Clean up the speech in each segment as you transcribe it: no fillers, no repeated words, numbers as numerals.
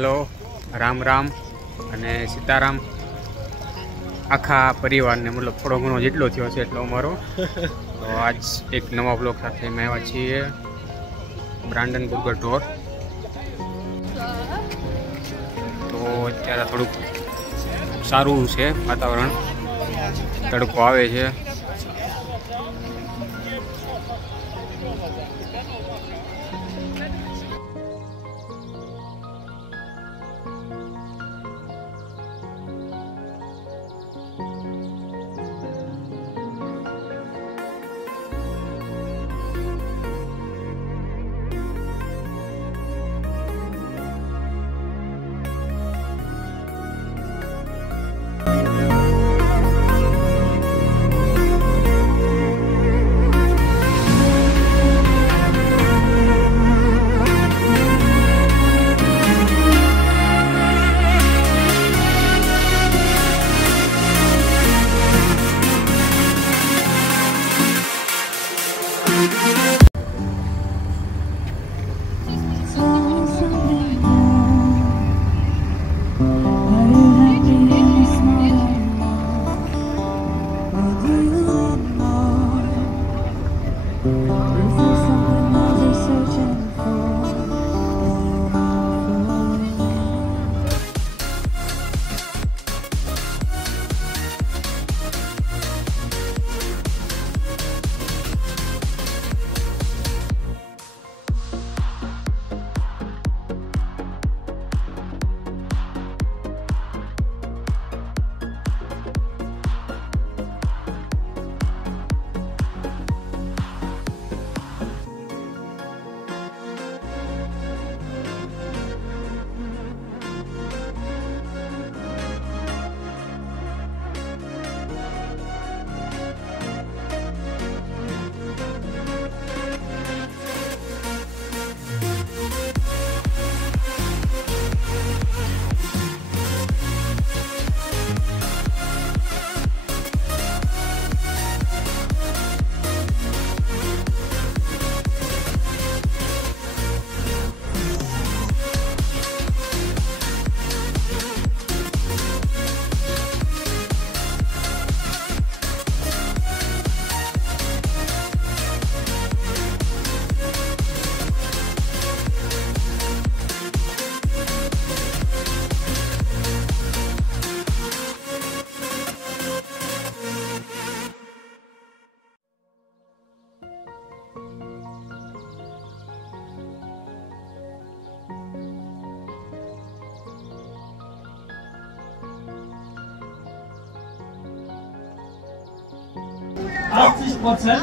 Hello, Ram Ram અને સીતારામ આખા પરિવારને, મતલબ થોડો ઘણો જેટલો થયો છે એટલો અમારો. તો આજ એક નવા બ્લોગ સાથે અમે આવ્યા છીએ બ્રાન્ડનબુર્ગ ટોર. તો અત્યારે થોડુંક સારું છે વાતાવરણ, તડકો આવે છે.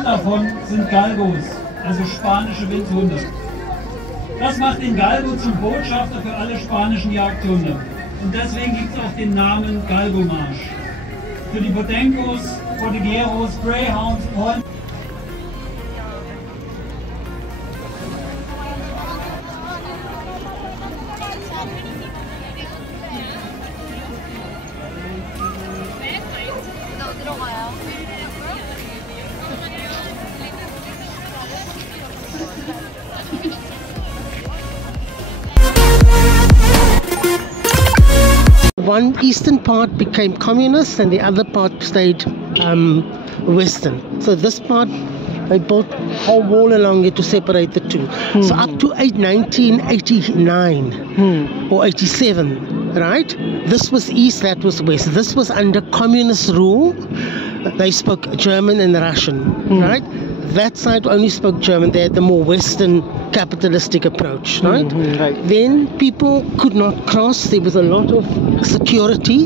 Davon sind Galgos, also spanische Windhunde. Das macht den Galgo zum Botschafter für alle spanischen Jagdhunde. Und deswegen gibt es auch den Namen Galgomarsch. Für die Podencos, Cordilleros, Greyhounds, Point. One eastern part became communist and the other part stayed western. So this part, they built a whole wall along it to separate the two. So up to 1989 or 87, right? This was east, that was west. This was under communist rule. They spoke German and Russian, right? That side only spoke German. They had the more Western capitalistic approach, right? Right. Then people could not cross. There was a lot of security.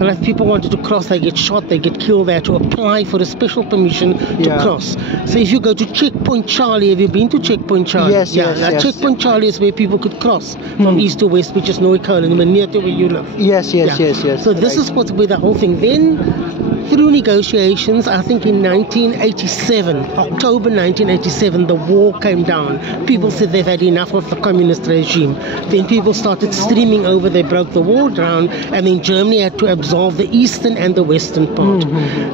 And if people wanted to cross, they get shot, they get killed. They had to apply for a special permission to cross. So if you go to Checkpoint Charlie, have you been to Checkpoint Charlie? Yes, yes. Checkpoint Charlie is where people could cross from east to west, which is Neukölln, near to where you live. Yes. So this is what's with the whole thing. Then, through negotiations, I think in 1987, October 1987, the wall came down. People said they've had enough of the communist regime. Then people started streaming over. They broke the wall down, and then Germany had to absorb the eastern and the western part.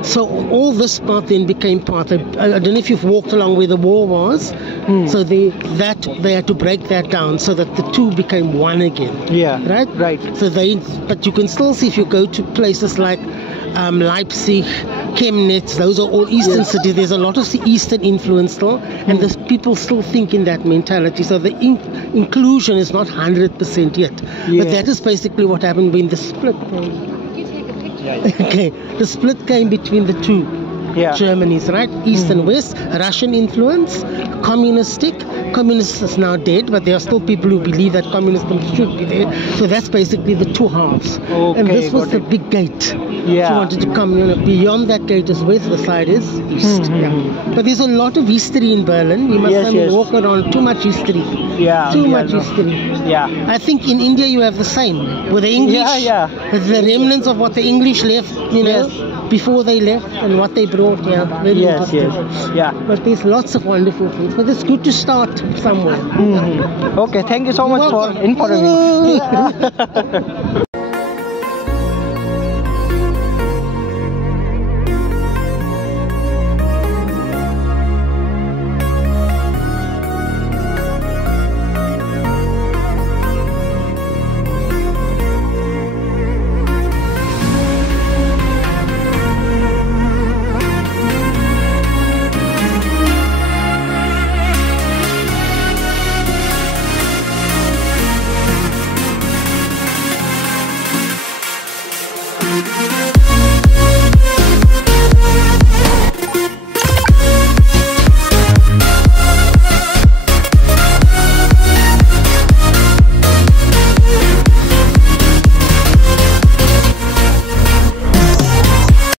So all this part then became part of, I don't know if you've walked along where the wall was. So they had to break that down so that the two became one again. Yeah. Right. So but you can still see if you go to places like Leipzig, Chemnitz, those are all Eastern cities. There's a lot of the Eastern influence still, and the people still think in that mentality. So the inclusion is not 100% yet. But that is basically what happened when the split came. Okay, the split came between the two Germanys, right? East and West, Russian influence, communistic. Communist is now dead, but there are still people who believe that communism should be there. So that's basically the two halves. Okay, and this was the big gate. Yeah. If you wanted to come, beyond that gate is west, the side is east. But there's a lot of history in Berlin. We must walk around. Too much history. Too much history. I think in India you have the same. With the English, the remnants of what the English left, before they left and what they brought. Very interesting. But there's lots of wonderful things. But it's good to start somewhere. Okay, thank you so much for informing me.